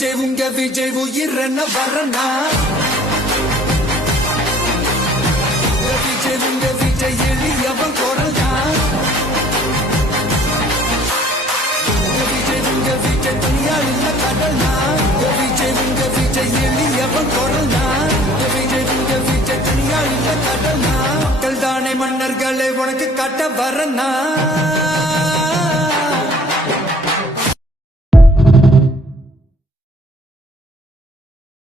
விஜய் உங்க விஜய் உயிரன வரனா? விஜய் உங்க விஜய் எளியவன் குரல்னா விஜய் உங்க விஜய் துணியா இல்ல கடல்னா விஜய் உங்க விஜய் எளியவன் குரல்னா விஜய் உங்க விஜய் துணியா இல்ல கடல்னா மக்கள் தானே மன்னர்களை உனக்கு கட்ட வரனா?